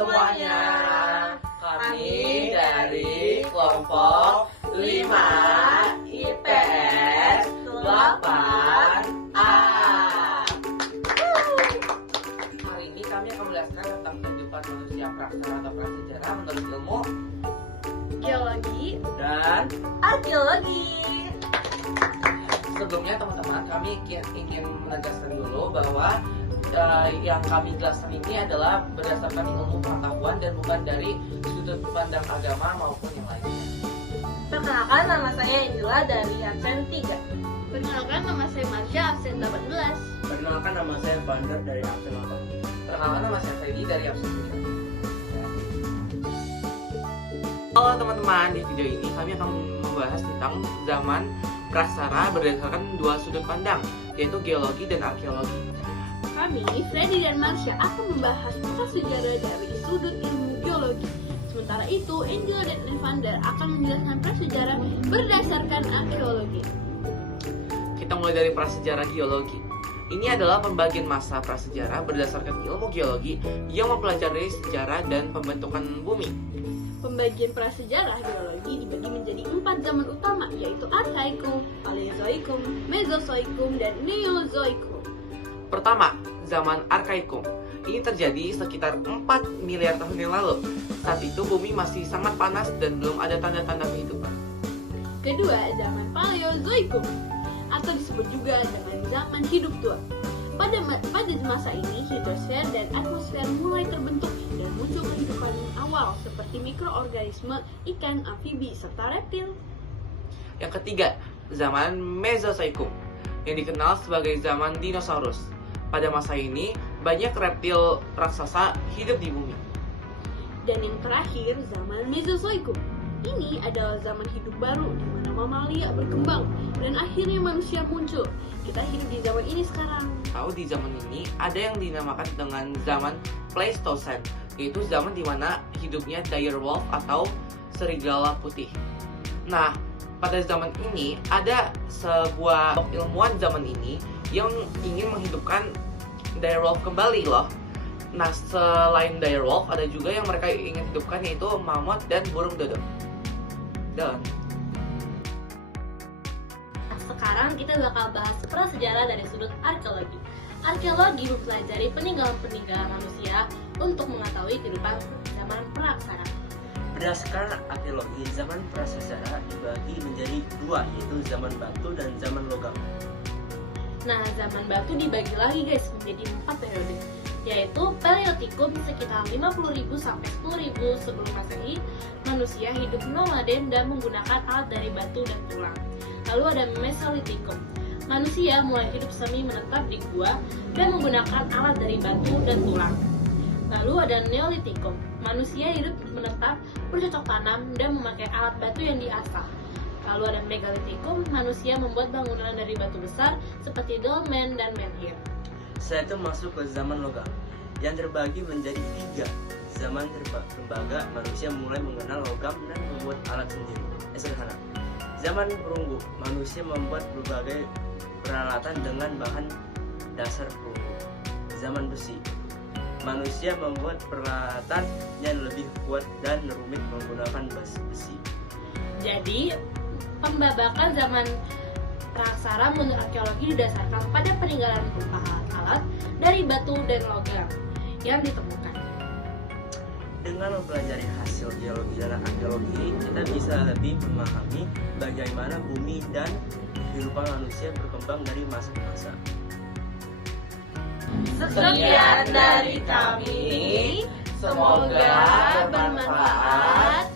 semuanya. Kami dari kelompok 5 IPS 8A. Hari ini kami akan menjelaskan tentang kehidupan manusia praksara atau prasejarah menurut ilmu geologi dan arkeologi. sebelumnya teman-teman kami ingin menegaskan dulu bahwa yang kami jelaskan ini adalah berdasarkan ilmu pengetahuan dan bukan dari sudut pandang agama maupun yang lainnya. Perkenalkan, nama saya Angela dari absen 3. Perkenalkan, nama saya Marsha, absen 18. Perkenalkan, nama saya Vander dari absen 8. Perkenalkan, nama saya Freddy dari absen 3. Halo teman-teman, di video ini kami akan membahas tentang zaman praksara berdasarkan dua sudut pandang, yaitu geologi dan arkeologi. Kami, Freddy dan Marsha, akan membahas prasejarah dari sudut ilmu geologi. Sementara itu, Angela dan Evander akan menjelaskan prasejarah berdasarkan arkeologi. Kita mulai dari prasejarah geologi. Ini adalah pembagian masa prasejarah berdasarkan ilmu geologi yang mempelajari sejarah dan pembentukan bumi. Pembagian prasejarah geologi dibagi menjadi 4 zaman utama, yaitu Arkaikum, Paleozoikum, Mesozoikum, dan Neozoikum. Pertama, zaman Arkaikum. Ini terjadi sekitar 4 miliar tahun yang lalu. Saat itu bumi masih sangat panas dan belum ada tanda-tanda kehidupan. Kedua, zaman Paleozoikum, atau disebut juga dengan zaman hidup tua. Pada masa ini, hidrosfer dan atmosfer mulai terbentuk dan muncul kehidupan awal seperti mikroorganisme, ikan, amfibi, serta reptil. Yang ketiga, zaman Mesozoikum, yang dikenal sebagai zaman dinosaurus. Pada masa ini, banyak reptil raksasa hidup di bumi. Dan yang terakhir, zaman Mesozoikum. Ini adalah zaman hidup baru di mana mamalia berkembang dan akhirnya manusia muncul. Kita hidup di zaman ini sekarang. Tahu di zaman ini ada yang dinamakan dengan zaman Pleistocene, yaitu zaman di mana hidupnya direwolf atau serigala putih. Nah, pada zaman ini ada sebuah ilmuwan zaman ini yang ingin menghidupkan direwolf kembali loh. Nah, selain direwolf ada juga yang mereka ingin hidupkan, yaitu mamut dan burung dodo. Dan Sekarang kita bakal bahas prasejarah dari sudut arkeologi. Arkeologi mempelajari peninggalan-peninggalan manusia untuk mengetahui kehidupan zaman praksara. Berdasarkan arkeologi, zaman prasejarah dibagi menjadi dua, yaitu zaman batu dan zaman logam. Nah, zaman batu dibagi lagi guys menjadi 4 periode, yaitu Paleotikum sekitar 50.000 sampai 10.000 sebelum Masehi. Manusia hidup nomaden dan menggunakan alat dari batu dan tulang. Lalu ada Mesolitikum. Manusia mulai hidup semi menetap di gua dan menggunakan alat dari batu dan tulang. Lalu ada Neolitikum. Manusia hidup menetap, bercocok tanam dan memakai alat batu yang diasah. Lalu ada Megalitikum. Manusia membuat bangunan dari batu besar seperti dolmen dan menhir. Setelah itu masuk ke zaman logam, yang terbagi menjadi 3. Zaman tembaga, manusia mulai mengenal logam dan membuat alat sendiri. Sederhana. Zaman perunggu, manusia membuat berbagai peralatan dengan bahan dasar perunggu. Zaman besi, manusia membuat peralatan yang lebih kuat dan rumit menggunakan besi. Jadi, pembabakan zaman praksara menurut arkeologi didasarkan pada peninggalan berupa alat-alat dari batu dan logam yang ditemukan. Dengan mempelajari hasil geologi dan arkeologi, kita bisa lebih memahami bagaimana bumi dan kehidupan manusia berkembang dari masa ke masa. Sekian dari kami, semoga bermanfaat.